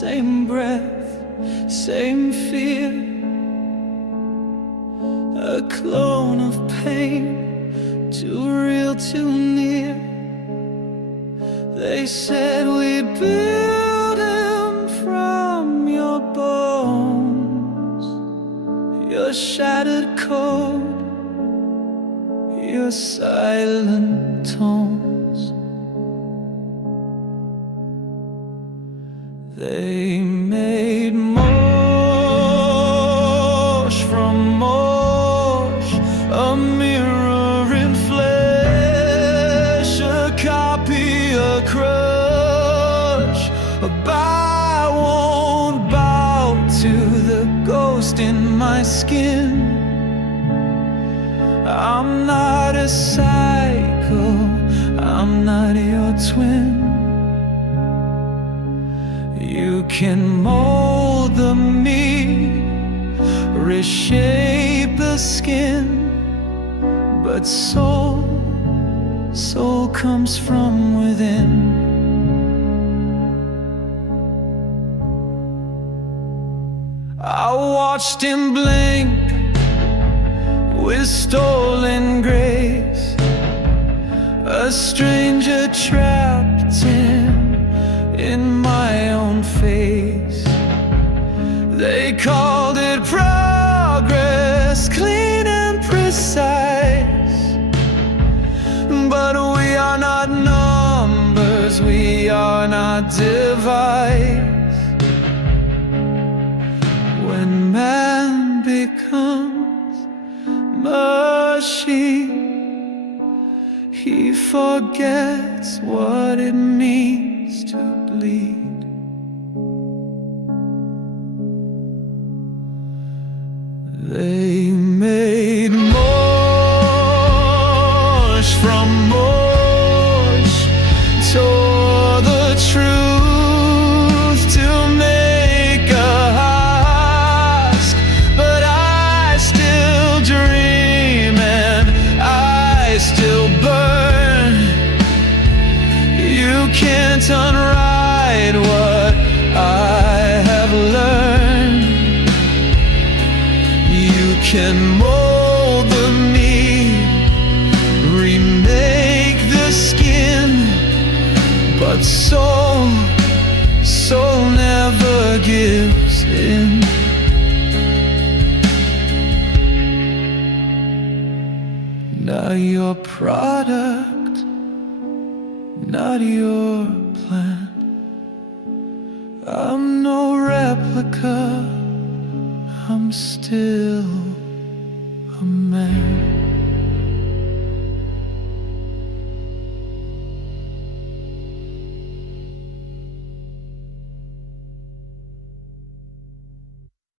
same breath, same fear. A clone of pain, too real, too near. They said we built him from your bones, your shattered code, your silent tones. They made mosh from mosh, a mirror in flesh, a copy, a crush. But I won't bow to the ghost in my skin. I'm not a psycho, I'm not your twin. You can mold the me, reshape the skin, but soul comes from within. I watched him blink with stolen grace, a stranger trapped in my own face. They called it progress, clean and precise, but we are not numbers, we are not device. When man becomes machine, he forgets what it means to bleed. They made mosh from mosh, tore the truth to make a husk, but I still dream and I still burn. You can't unwrite what I have learned. You can mold the me, remake the skin, but soul never gives in. Not your product, not your plan. I'm no replica, I'm still a man.